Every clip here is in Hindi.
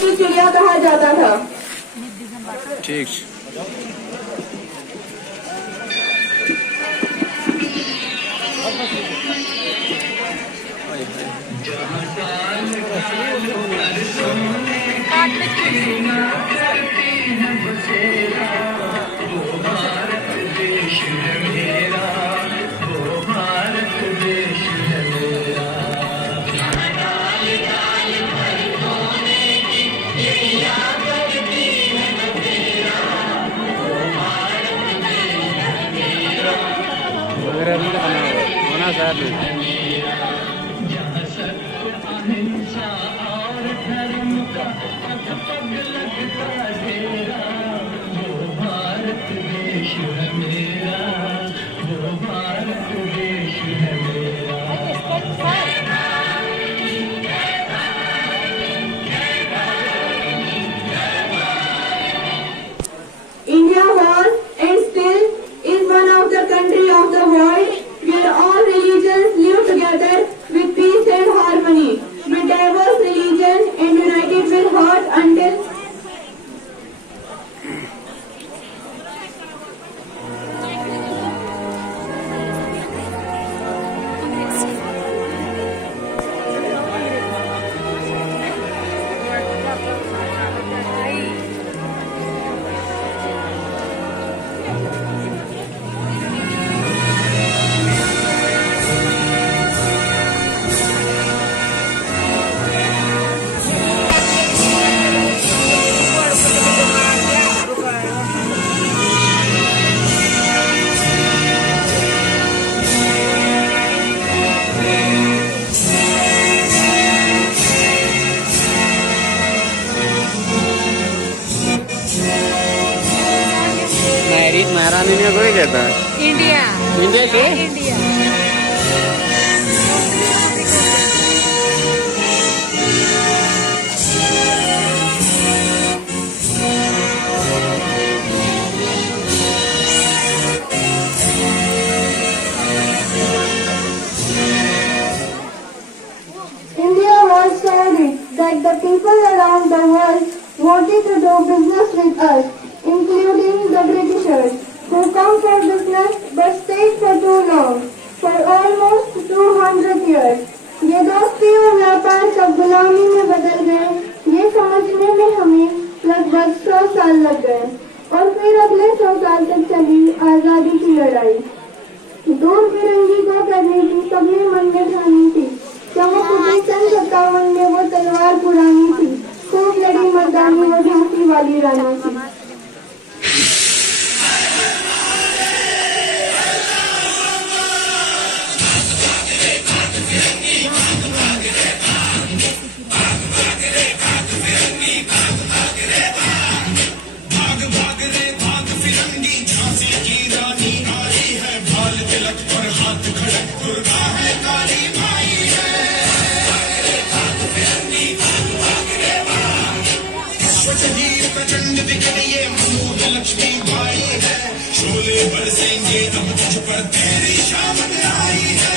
की चिड़िया कहा जाता था। ठीक। India was and still is one of the countries of the world where all religions live together with peace and harmony, with diverse religions and united with heart until महारानी ने कोई कहता है इंडिया इंडिया के India India was so rich that the people around the world wanted to do business with us, including the Britishers, who come for business but stayed for too long, for almost 200 years. ये दोस्ती और व्यापार सब गुलामी में बदल गए, ये समझने में हमें लगभग 100 साल लग गए। और फिर अगले 100 साल तक चली आजादी की लड़ाई। दूर फिरंगी को करने की सबने मन में ठानी थी। चमक उठी 57 में वो तलवार पुरानी थी, खूब लड़ी मर्दानी और झांसी वाली रानी थी। बरसेंगे अब तुझ पर तेरी शाम आई है।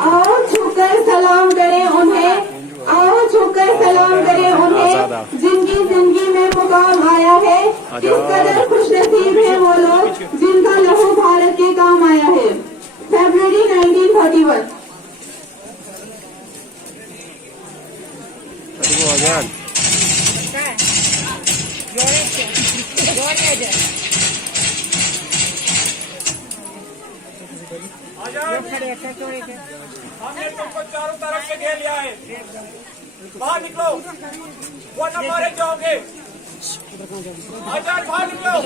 आओ झुककर सलाम करें उन्हें, आओ झुककर सलाम करें उन्हें, जिनकी जिंदगी में मुकाम आया है। किस कदर खुशनसीब है वो लोग जिनका लहू भारत के काम आया है। फरवरी 1931। हमने तुमको चारों तरफ से घेर लिया है, बाहर निकलो। वो न मारे जाओगे। आजाद बाहर निकलो,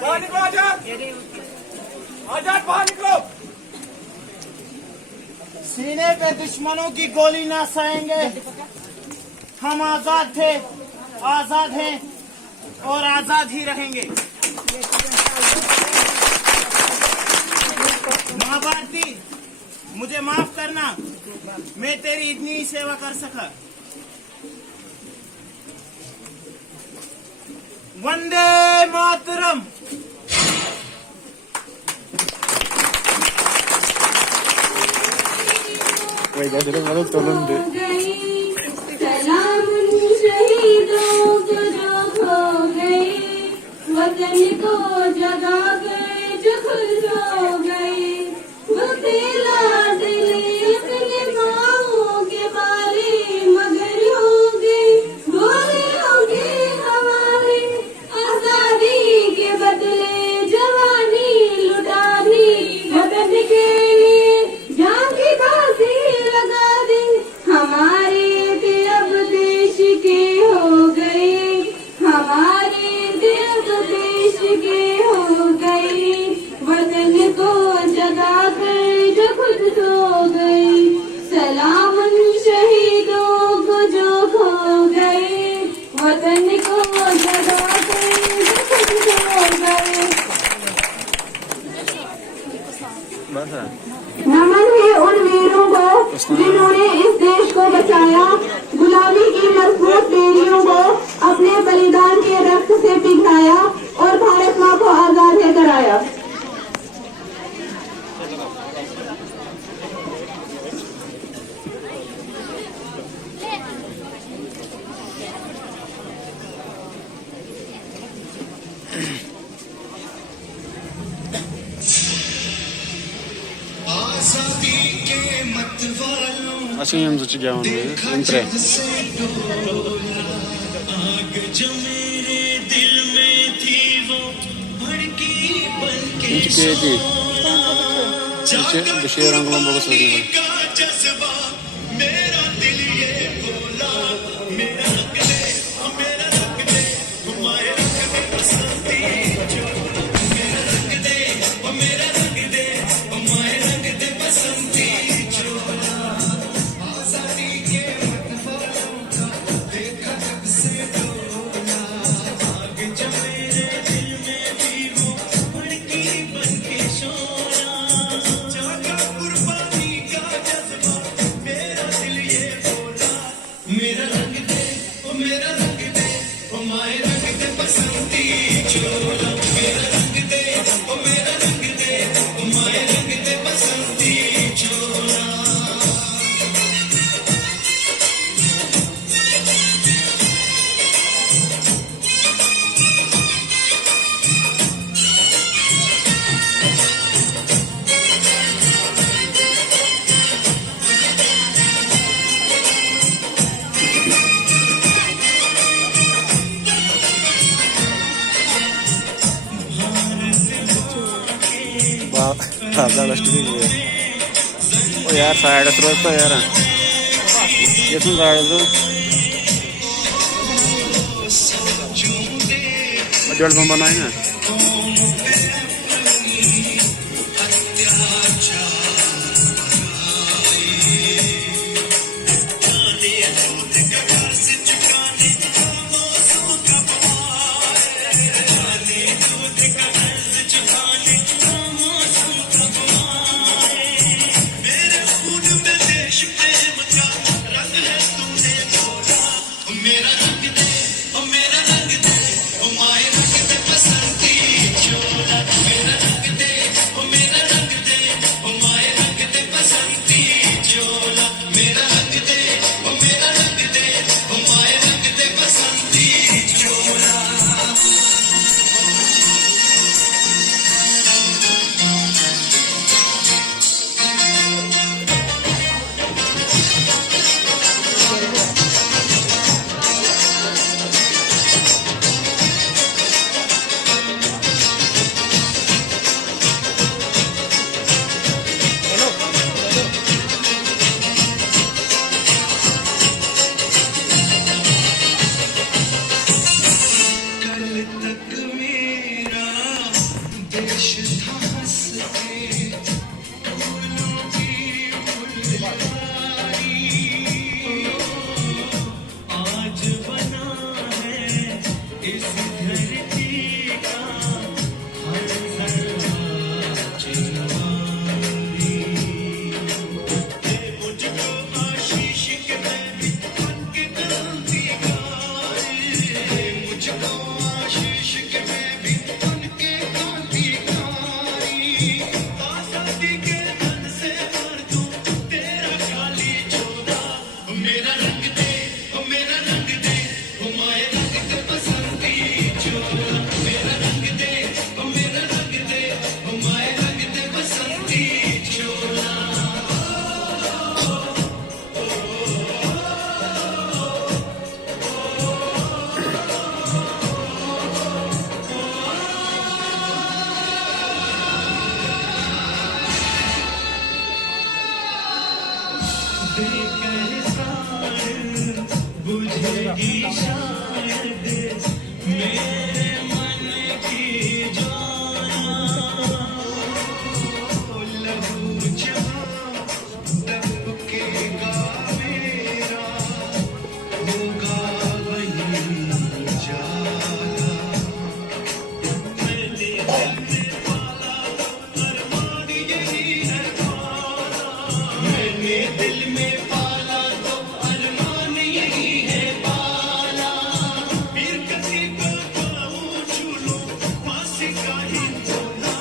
बाहर निकलो आजाद, आजाद बाहर निकलो। सीने पे दुश्मनों की गोली ना सहेंगे। हम आजाद थे, आजाद हैं और आजाद ही रहेंगे। माँ भारती, मुझे माफ करना, मैं तेरी इतनी ही सेवा कर सका। वंदे मातरम। सलाम शहीदों को जो खो गए, वतन को जगा कर जो खुद हो गए। वो दिला दिले अपने माओ के बारे मगर हो गए। बोले होंगे हमारे आजादी के बदले जवानी लुटानी, वतन के लिए जान की बाजी लगा दी। हमारे थे अब देश के हो गए, हमारे थे अब देश के हो गए। वतन को जगा कर जो खुद सो गए। सलाम उन शहीदों को जो खो गए, वतन को जगा कर जो खुद सो गए। बस है। नमन है उन वीरों को जिन्होंने इस देश को बचाया, गुलामी की मजबूत बेड़ियों को अपने बलिदान के रक्त से पिघलाया और भारत माँ को आजाद है कराया। आजादी के मतवालों Assim vamos a chegar entre. आग जो मेरे दिल में थी वो भड़की बनके Çünkü değil. जागा Bir şey ranglan babası oluyor. का जज्बा मेरा दिल ये बोला, मेरा रंग दे ओ मेरा रंग दे, घुमाए रंग दे बसंती जो। मेरा रंग दे ओ मेरा रंग दे, घुमाए रंग दे बसंती जो। आजादी के मतवालों का देखा जब से डोला, आग जो मेरे दिल में थी वो भड़की बनके शोला। जागा कुर्बानी का जज्बा मेरा दिल ये बोला, मेरा रंग दे ओ मेरा रंग दे, ओ माए रंग दे बसंती चोला। मेरा रंग दे ओ मेरा रंग दे, ओ माए रंग दे बसंती चोला। O यार साइड स्रोत तो यार ये सुन साइड तो जड़ बम बनाए ना मेरा रंग दे ओ मेरा रंग दे, ओ माए रंग दे बसंती बुझेगी शायद मेरे मन की ज्वाला लहू जहाँ दबकेगा मेरा होगा वही जाला मैंने दिल में पाला अरमान यही है पाला मैंने दिल में पाला तो अरमान यही है पाला पीर कसी को पाऊं चूलो फांसी का ही झोला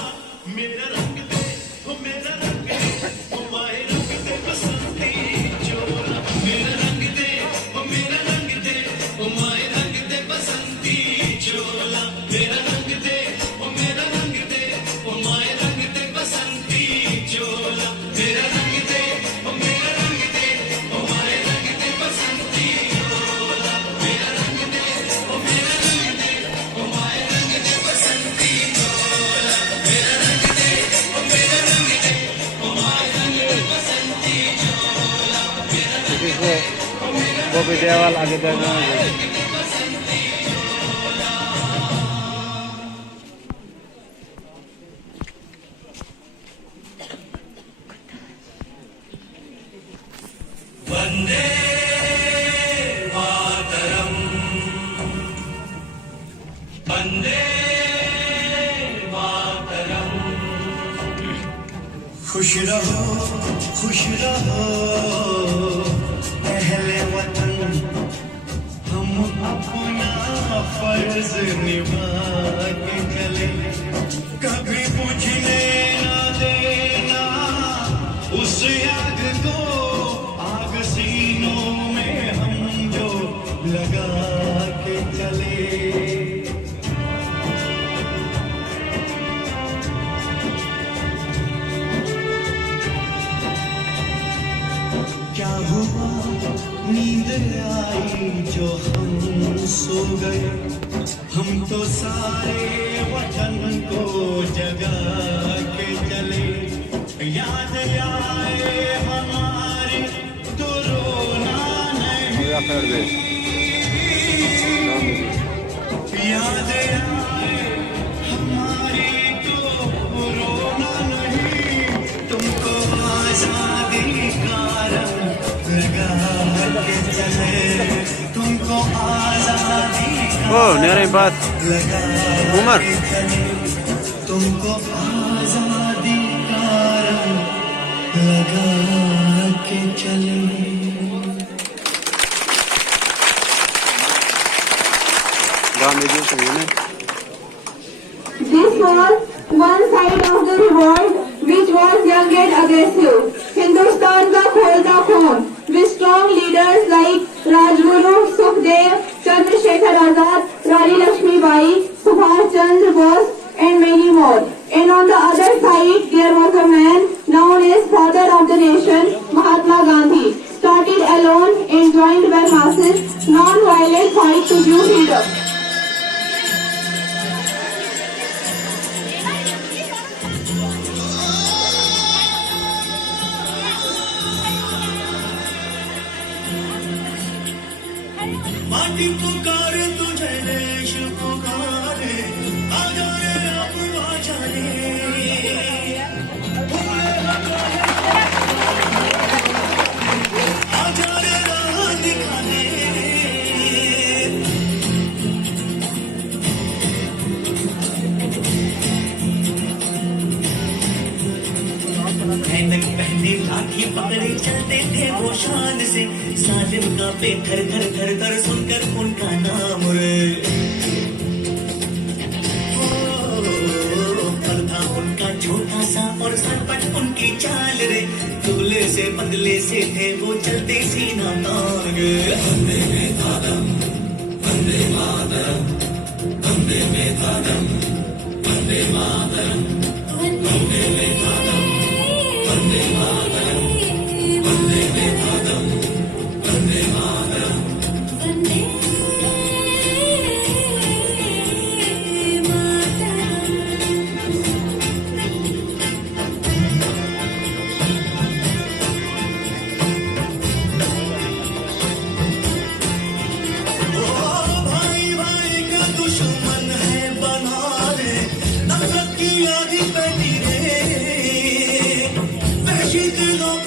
मेरा रंग दे ओ मेरा रंग दे ओ माए रंग दे बसंती चोला मेरा रंग दे ओ मेरा रंग दे ओ माए रंग दे बसंती चोला मेरा रंग दे ओ मेरा रंग दे ओ माए रंग दे बसंती चोला मेरा रंग दे ओ मेरा रंग दे ओ माए रंग दे बसंती चोला मेरा रंग दे ओ मेरा रंग दे ओ माए रंग दे बसंती चोला मेरा रंग दे ओ मेरा रंग दे ओ माए रंग दे बसंती चोला मेरा रंग इसको वो भी देवाल आगे देना है। वंदे मातरम वंदे मातरम खुश रहो अहले वतन हम अपना फर्ज निभा के चले कभी बुझने ना देना उस आग को आग सीनों में हम जो लगा के चले क्या हुआ नींद आई जो हम सो गए हम तो सारे वतन को जगा के चले याद आए हमारे तो रोना नहीं या फिर भी याद आए हमारी तो रोना नहीं तुमको आजादी का रंग लगा के चले तुमको आजादी ओ मेरे पास लगा उमर के चले तुमको आजादी का रंग लगा के चले गांधी जी से ने This was one side of the revolt which was young and aggressive. Hindustan का खोलता खून with strong leaders like Rajguru, Sukhdev, Chandrasekhar Azad, Rani Lakshmi Bai, Subhash Chandra Bose and many more. And on the other side there was a man known as father of the nation, Mahatma Gandhi, started alone and joined by masses, non-violent fight to give freedom. माटी पुकारे तुझे देश पुकारे आजा रे अब आजा रे आजा रे राह दिखा दे ऐनक पहने लाठी पकड़े चलते थे वो शान से साजिम का पे घर घर घर घर सुनकर उनका नाम रे पल था उनका छोटा सा और सरपट उनकी चाल रे दूल्हे से बदले से थे वो चलते सीना तान गे वंदे मातरम वंदे मातरम वंदे मातरम वंदे मातरम वंदे मातरम वंदे मातरम वंदे मातरम वंदे मातरम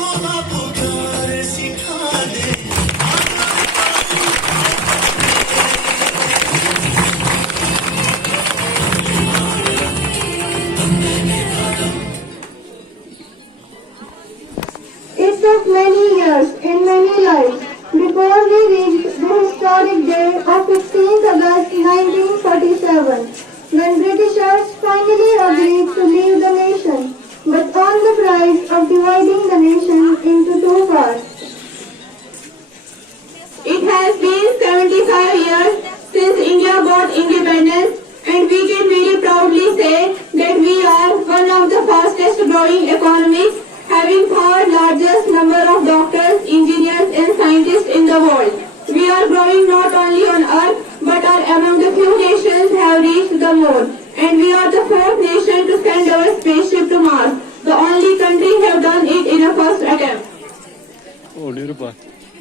को बापू प्यार सिखा दे It took many years and many lives before we reached the historic day of 15th August 1947, when Britishers finally agreed to leave the nation, but on the price of dividing the nation into two parts. It has been 75 years since India got independence, and we can very proudly say that we are one of the fastest growing economies, having third largest number of doctors, engineers and scientists in the world. We are growing not only on earth but are among the few nations have reached the moon, and we are the fourth nation to send our spaceship to Mars. The only country have done it in a first attempt. Oh, Nirupa.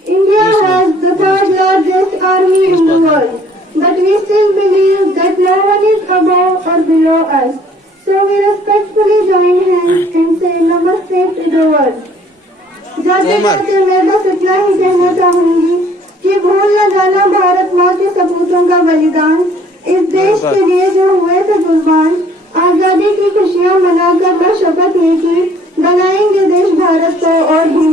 India has the third largest army in the world, but we still believe that no one is above or below us. So we respectfully join hands and say Namaste to the world. जाते जाते मैं बस इतना ही कहना चाहूंगी कि भूल न जाना भारत माँ के सपूतों का बलिदान, इस देश के लिए जो हुए थे कुर्बान, आजादी की खुशियाँ मनाकर मैं शपथ ली कि बनाएंगे देश भारत को और भी